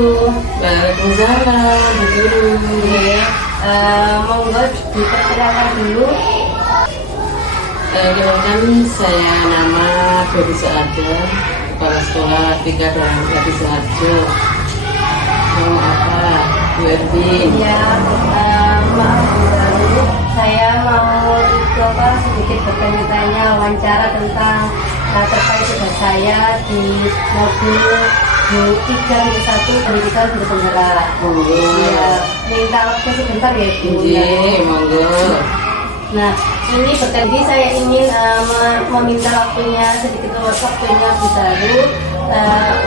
Waalaikumsalam, Bu Guru. Monggo diperkenalkan dulu. Kenalkan, saya nama Beri Saada, Kepala Sekolah Tika dan Hati Saharjo. Mau apa, Bu Erwin? Ya, maaf Bu Guru, saya mau sedikit bertanya-tanya wawancara tentang terkait tugas saya di modul 3-1 pendidikan guru penggerak. Monggo. Ya, minta waktu sebentar ya Bu. Monggo. Nah, ini bertadi saya ingin meminta sedikit waktunya Bu Guru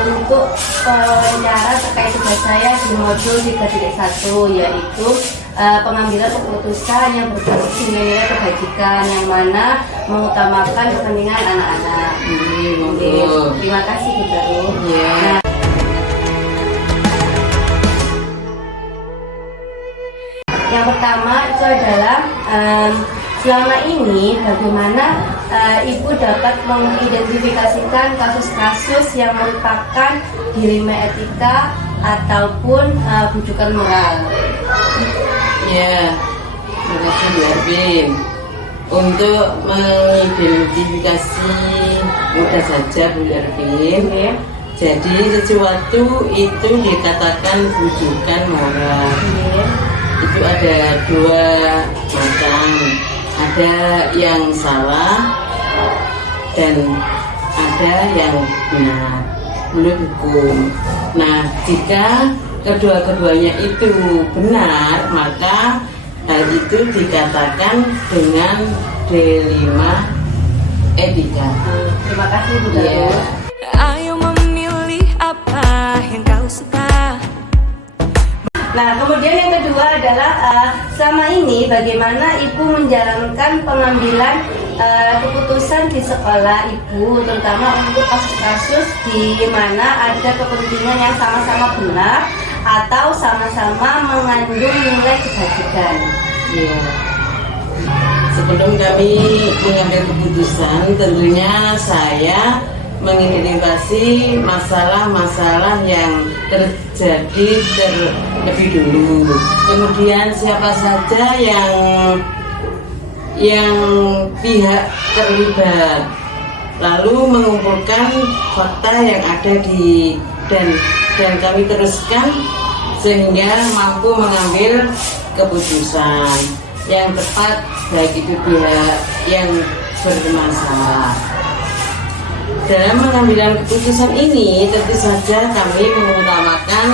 untuk wawancara terkait tugas saya di modul 3.1, yaitu pengambilan keputusan yang berbasis nilai kebajikan yang mana mengutamakan kepentingan anak-anak. Terima kasih Bu Guru. Nah, yang pertama itu adalah selama ini bagaimana Ibu dapat mengidentifikasikan kasus-kasus yang merupakan dilema etika ataupun bujukan moral. Ya, terima kasih Bu Erwin. Untuk mengidentifikasi mudah saja Bu Erwin. Jadi sesuatu itu dikatakan bujukan moral. Itu ada dua macam, ada yang salah dan ada yang benar menurut hukum. Nah, jika kedua-keduanya itu benar, maka hal itu dikatakan dengan dilema etika. Terima kasih Bu Guru. Ayo memilih apa yang kau suka. Nah, kemudian yang kedua adalah selama ini bagaimana Ibu menjalankan pengambilan keputusan di sekolah Ibu, terutama untuk kasus-kasus di mana ada kepentingan yang sama-sama benar atau sama-sama mengandung nilai kebajikan. Ya. Sebelum kami mengambil keputusan, tentunya saya mengidentifikasi masalah-masalah yang terjadi terlebih dulu. Kemudian siapa saja yang pihak terlibat, lalu mengumpulkan fakta yang ada dan kami teruskan sehingga mampu mengambil keputusan yang tepat baik itu pihak yang bermasalah. Dalam mengambil keputusan ini tentu saja kami mengutamakan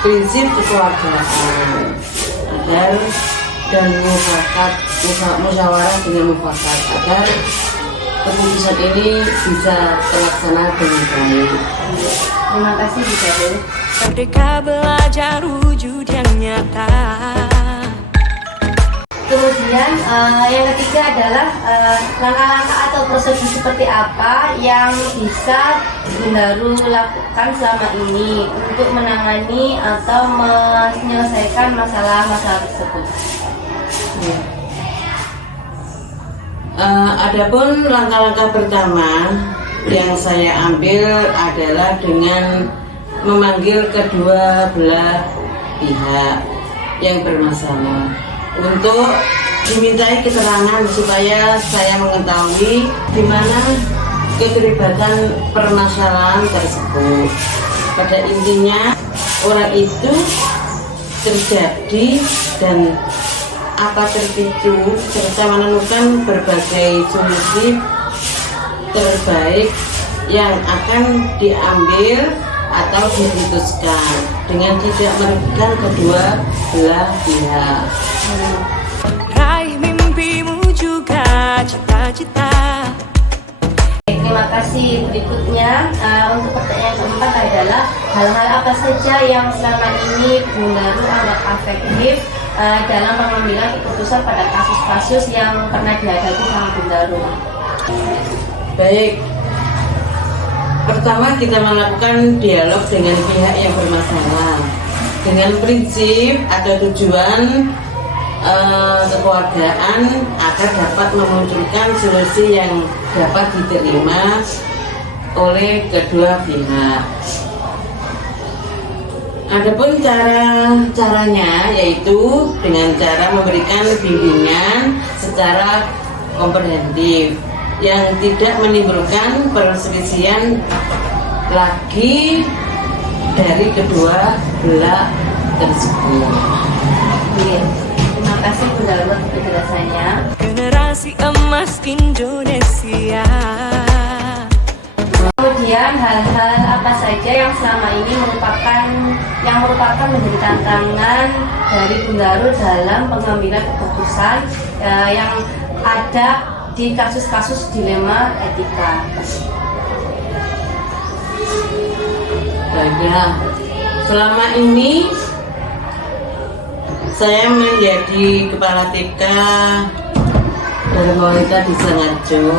prinsip kekeluargaan agar dan musyawarah dengan mufakat agar keputusan ini bisa terlaksana dengan baik. Terima kasih Bu Guru. Merdeka belajar wujud yang nyata. Kemudian yang ketiga adalah langkah-langkah atau prosedur seperti apa yang bisa Bu Guru lakukan selama ini untuk menangani atau menyelesaikan masalah-masalah tersebut. Adapun langkah-langkah pertama yang saya ambil adalah dengan memanggil kedua belah pihak yang bermasalah untuk dimintai keterangan supaya saya mengetahui di mana keterlibatan permasalahan tersebut. Pada intinya orang itu terjadi dan apa terpicu serta menemukan berbagai solusi terbaik yang akan diambil atau diputuskan dengan tidak merugikan kedua belah pihak. Raih mimpimu juga cita-cita. Terima kasih. Berikutnya untuk pertanyaan keempat adalah hal-hal apa saja yang selama ini Bu Guru anggap efektif dalam pengambilan keputusan pada kasus-kasus yang pernah dihadapi sama Bu Guru. Baik, pertama kita melakukan dialog dengan pihak yang bermasalah dengan prinsip atau tujuan kekeluargaan agar dapat memunculkan solusi yang dapat diterima oleh kedua pihak. Adapun caranya yaitu dengan cara memberikan bimbingan secara komprehensif yang tidak menimbulkan perselisihan lagi dari kedua belah tersebut. Terima kasih Bunda Lulu atas penjelasannya. Generasi emas Indonesia. Kemudian hal-hal apa saja yang selama ini merupakan menjadi tantangan dari Bunda Lulu dalam pengambilan keputusan yang ada di kasus-kasus dilema etika. Baiklah, selama ini saya menjadi kepala TK Dharma Wanita di Sengajo.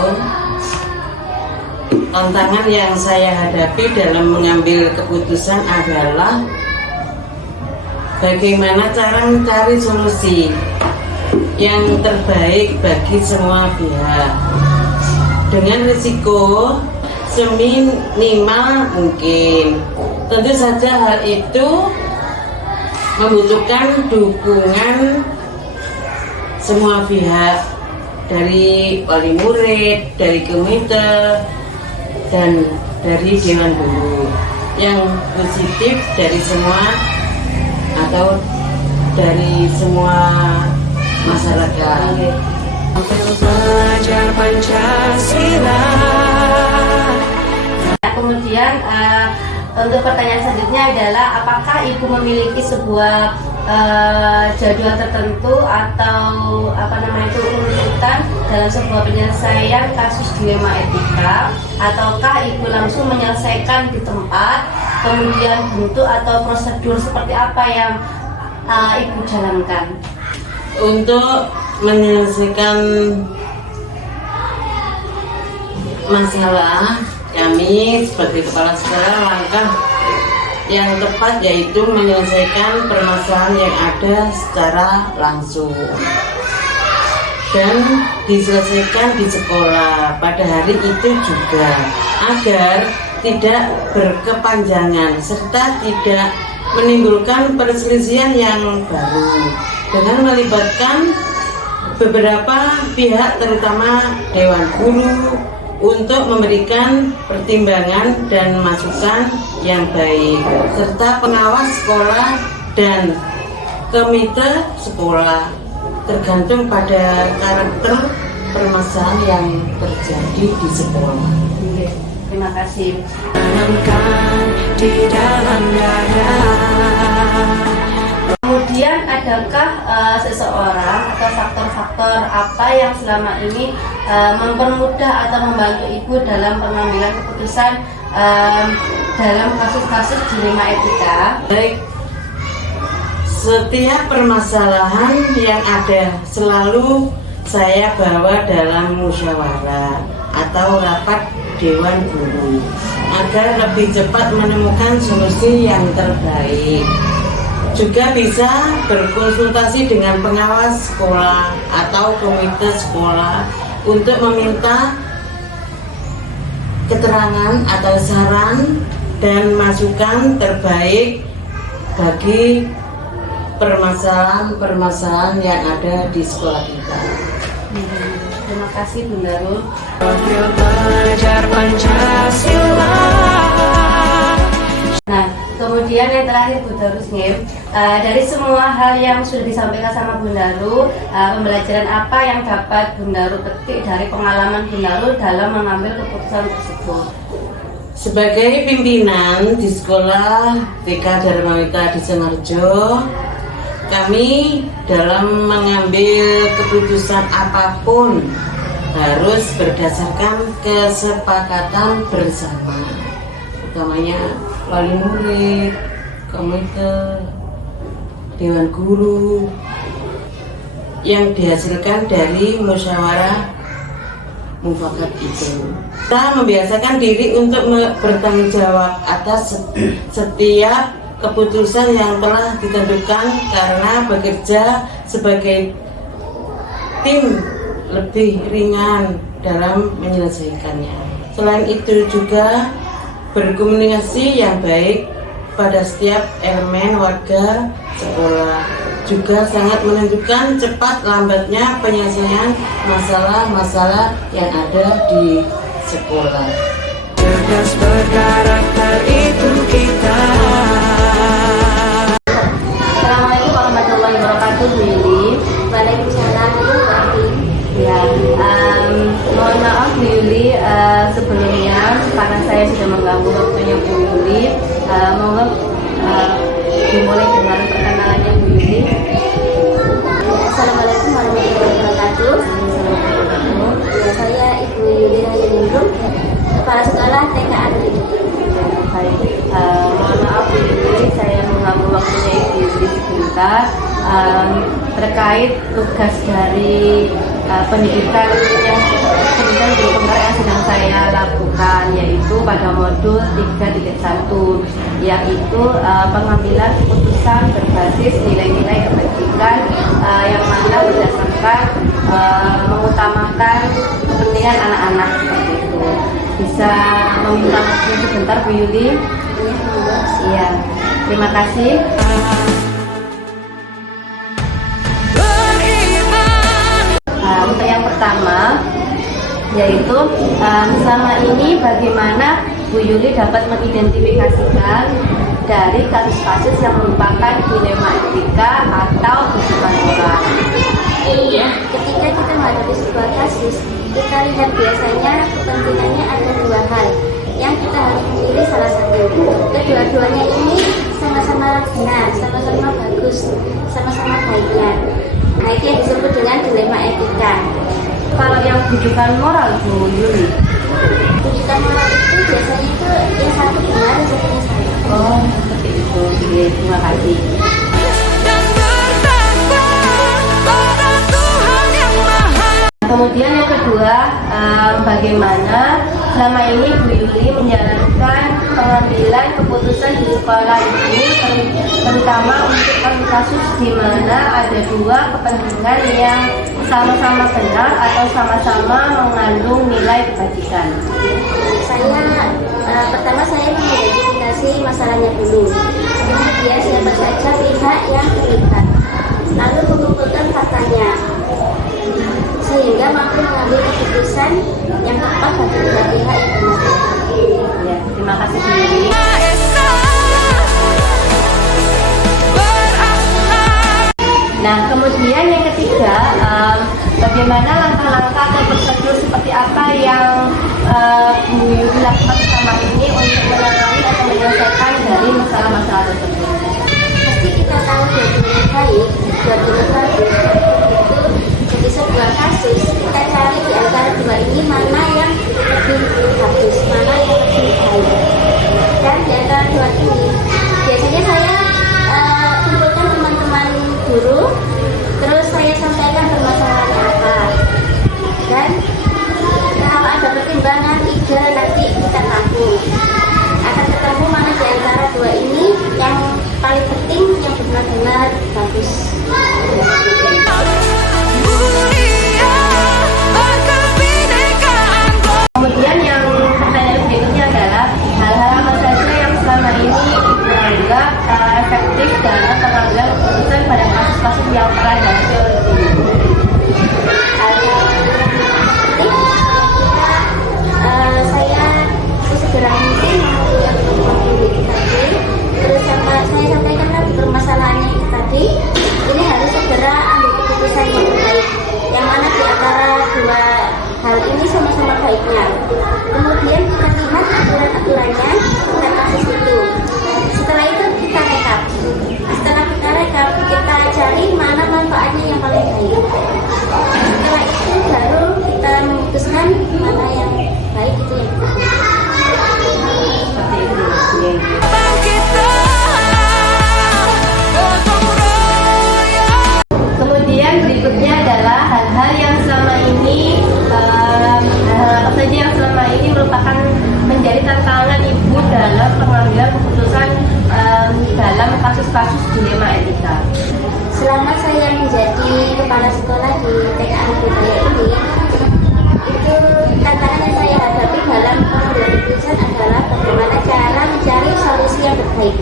Tantangan yang saya hadapi dalam mengambil keputusan adalah bagaimana cara mencari solusi yang terbaik bagi semua pihak dengan risiko seminimal mungkin. Tentu saja hal itu membutuhkan dukungan semua pihak, dari wali murid, dari komite, dan dari Dewan Guru yang positif dari semua atau dari semua masyarakat. Belajar Pancasila. Kemudian untuk pertanyaan selanjutnya adalah apakah Ibu memiliki sebuah jadwal tertentu atau urutan dalam sebuah penyelesaian kasus dilema etika, ataukah Ibu langsung menyelesaikan di tempat, kemudian bentuk atau prosedur seperti apa yang Ibu jalankan? Untuk menyelesaikan masalah, kami sebagai kepala sekolah langkah yang tepat yaitu menyelesaikan permasalahan yang ada secara langsung dan diselesaikan di sekolah pada hari itu juga, agar tidak berkepanjangan serta tidak menimbulkan perselisihan yang baru dengan melibatkan beberapa pihak terutama Dewan Guru untuk memberikan pertimbangan dan masukan yang baik serta pengawas sekolah dan komite sekolah tergantung pada karakter permasalahan yang terjadi di sekolah. Terima kasih. Tanamkan di dalam dada. Kemudian adakah seseorang atau faktor-faktor apa yang selama ini mempermudah atau membantu Ibu dalam pengambilan keputusan dalam kasus-kasus dilema etika? Baik, setiap permasalahan yang ada selalu saya bawa dalam musyawarah atau rapat Dewan Guru agar lebih cepat menemukan solusi yang terbaik. Juga bisa berkonsultasi dengan pengawas sekolah atau komite sekolah untuk meminta keterangan atau saran dan masukan terbaik bagi permasalahan-permasalahan yang ada di sekolah kita. Terima kasih Bunda Lulu. Belajar Pancasila. Nah, kemudian yang terakhir Bunda Lulu, dari semua hal yang sudah disampaikan sama Bunda Lulu, pembelajaran apa yang dapat Bunda Lulu petik dari pengalaman Bunda Lulu dalam mengambil keputusan tersebut? Sebagai pimpinan di sekolah TK Dharma Wanita di Sengajo, kami dalam mengambil keputusan apapun harus berdasarkan kesepakatan bersama, utamanya wali murid, komite, Dewan Guru, yang dihasilkan dari musyawarah mufakat itu. Kita membiasakan diri untuk bertanggung jawab atas setiap keputusan yang telah ditentukan karena bekerja sebagai tim lebih ringan dalam menyelesaikannya. Selain itu juga berkomunikasi yang baik pada setiap elemen warga sekolah. Juga sangat menentukan cepat lambatnya penyelesaian masalah-masalah yang ada di sekolah. Cerdas berkarakter itu kita. Assalamualaikum warahmatullahi wabarakatuh, Bu Yuli. Waalaikumsalam, Bu Abi. Ya, mohon maaf Bu Yuli, sebelumnya karena saya sudah mengganggu waktunya Bu Yuli, mohon dimulai dengan perkenalannya Bu Yuli. Assalamualaikum warahmatullahi wabarakatuh. Ya, saya Ibu Yuli Rayaningrum, Kepala Sekolah TK Andi. Baik, mohon maaf Bu Yuli, saya mengganggu waktunya Ibu Yuli sebentar terkait tugas dari pendidikan guru penggerak yang sedang saya lakukan, yaitu pada modul 3.1, yaitu pengambilan keputusan berbasis nilai-nilai kebajikan yang mana berdasarkan mengutamakan kepentingan anak-anak seperti itu. Bisa meminta waktu sebentar Bu Yuli? Iya, terima kasih. Untuk yang pertama, yaitu selama ini bagaimana Bu Yuli dapat mengidentifikasikan dari kasus-kasus yang merupakan dilema etika atau kesukaan moral. Iya, ketika kita menghadapi sebuah kasus, kita lihat biasanya kepentingannya ada dua hal yang kita harus memilih salah satu. Kedua-duanya ini sama-sama benar, sama-sama bagus, sama-sama baiknya. Nah, itu yang disebut dengan dilema etika. Kalau yang rujukan moral Bu Yuli, Rujukan moral itu biasanya itu yang satu benar, yang satunya salah. oh seperti itu. Oke, terima kasih. Kemudian yang kedua, bagaimana selama ini Bu Yuli menjalankan pengambilan keputusan di sekolah ini, terutama untuk kasus di mana ada dua kepentingan yang sama-sama benar atau sama-sama mengandung nilai kebajikan. Pertama saya mengidentifikasi masalahnya dulu. Kemudian siapa saja pihak yang terlibat. Lalu mengumpulkan faktanya, sehingga mampu mengambil keputusan yang tepat bagi pihak yang benar. Ya, terima kasih Bu Yuli. Nah, kemudian yang ketiga, bagaimana langkah-langkah atau prosedur seperti apa yang Bu Yuli lakukan selama ini untuk menangani atau menyelesaikan dari masalah-masalah tersebut? Pasti kita tahu dua-duanya baik, dua-duanya bagus. Itu jadi sebuah kasus, kita cari di antara dua ini mana yang lebih bagus, mana yang lebih baik. Dan di antara dua ini, biasanya saya kumpulkan teman-teman guru, terus saya sampaikan permasalahannya apa. Dan kalau ada pertimbangan tiga, nanti kita tahu akan ketemu mana di antara dua ini yang paling penting, yang benar-benar bagus. Kemudian yang pertanyaan berikutnya adalah hal-hal apa saja yang selama ini Ibu anggap efektif dalam pengambilan keputusan pada kasus-kasus yang pernah dihadapi oleh Ibu? Saya segera mungkin terus saya sampaikan lagi permasalahannya itu tadi. Ini harus segera ambil keputusan yang baik, yang mana di antara dua hal ini sama-sama baiknya. Kemudian kita lihat aturan-aturannya pada kasus itu. Setelah itu kita rekap. Setelah kita rekap, kita cari mana manfaatnya yang paling baik. Setelah itu baru kita memutuskan mana yang baik, itu yang baik. Seperti itu. Oke. Kemudian berikutnya adalah hal-hal yang selama ini apa saja yang selama ini merupakan menjadi tantangan Ibu dalam pengambilan keputusan dalam kasus-kasus dilema etika. Selama saya menjadi kepala sekolah di TK Budaya ini, itu tantangan yang saya hadapi dalam pengambilan keputusan adalah bagaimana cara mencari solusi yang terbaik.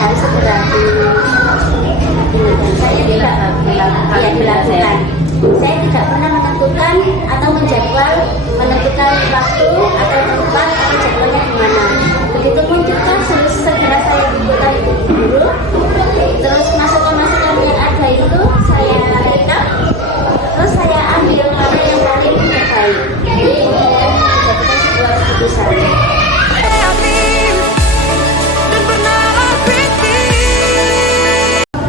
harus segera saya tidak dilakukan. Saya tidak pernah menentukan atau menentukan waktu atau tempat atau jadwalnya di mana. Begitupun juga segera saya butuhkan itu guru, terus masukan-masukan yang ada itu saya rekap, terus saya ambil mana yang paling terbaik, kemudian menjadikan sebuah keputusan.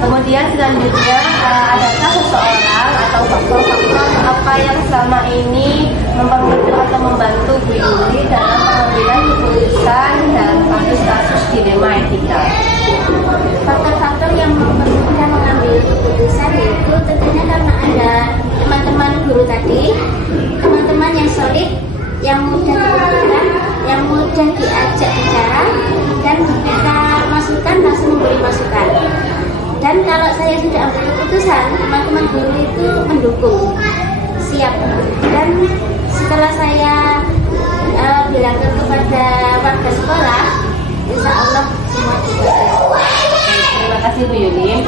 Kemudian selanjutnya, adakah seseorang atau faktor-faktor apa yang selama ini mempermudah atau membantu Bu Yuli dalam pengambilan keputusan dalam kasus-kasus dilema etika? Faktor-faktor yang mempermudah mengambil keputusan yaitu tentunya karena ada teman-teman guru tadi, teman-teman yang solid, yang mudah dibutuhkan, yang mudah diajak bicara, dan kita masukan langsung memberi masukan. Dan kalau saya sudah ambil keputusan, teman-teman guru itu mendukung, siap. Dan setelah saya bilangkan kepada warga sekolah, insya Allah semua dibaca. Terima kasih Bu Yuli.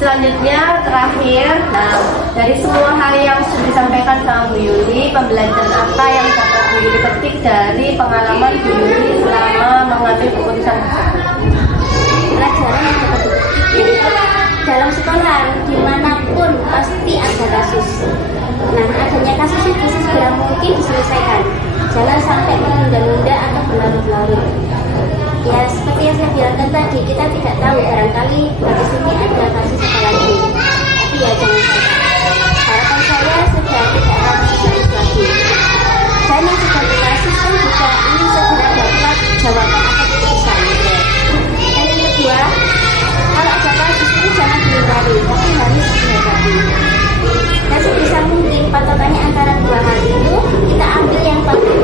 Selanjutnya terakhir, dari semua hal yang sudah disampaikan sama Bu Yuli, pembelajaran apa yang dapat Bu Yuli petik dari pengalaman Bu Yuli selama mengambil keputusan tersebut? Pelajaran yang dapat dipetik yaitu dalam sekolah dimanapun pasti ada kasus. Nah, adanya kasus itu segera mungkin diselesaikan. Jangan sampai menunda-nunda atau berlarut-larut. Ya, seperti yang saya bilangkan tadi, kita tidak tahu barangkali di sini ada kasus apa lagi. Tapi ya jangan sampai. Harapan saya sudah tidak ramai kasus lagi. Dan yang sudah berkasus kan juga ingin segera dapat jawaban atau keputusan. Dan yang kedua, kalau ada kasus itu jangan dihindari, tapi harus dihadapi. Dan sebisa mungkin patokannya antara dua hal itu kita ambil yang paling